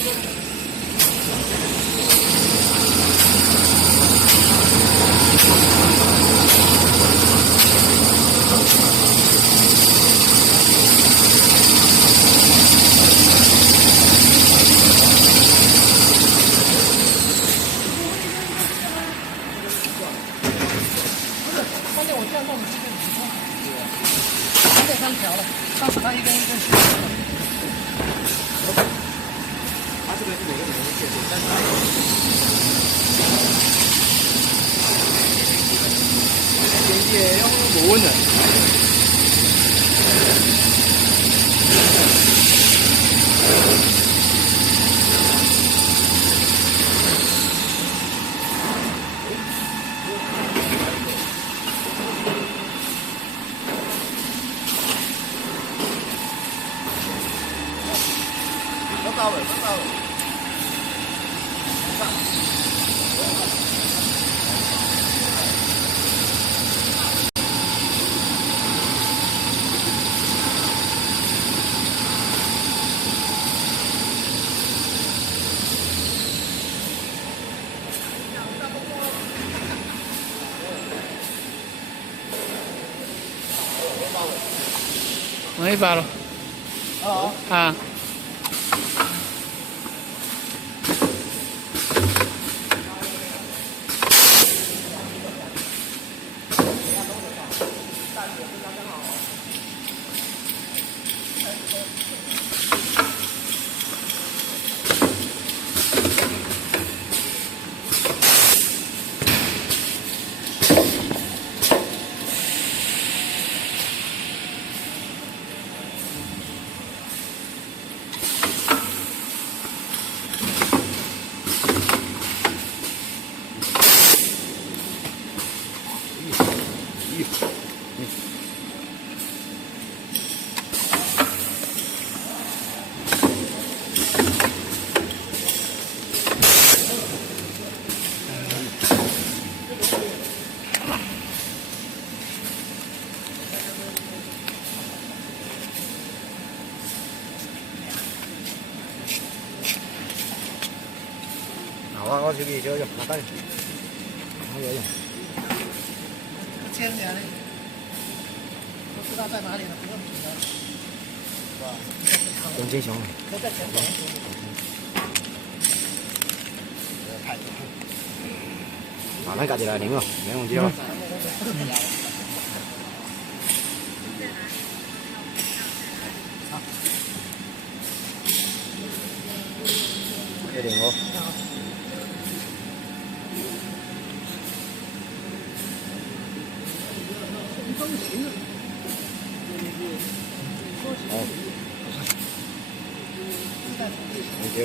发现我这样弄，还得3条了，上次它一根一根细的。它这个是每个里面的线，但是电机用无温的。到位，到位。往一把了。哦。啊。我这边就有，拿单，还有。签点嘞，不知道在哪里了，不用紧张，是吧？董金雄。都在前面。慢慢夹起来，零了，没问题了。这零哦。好，谢谢。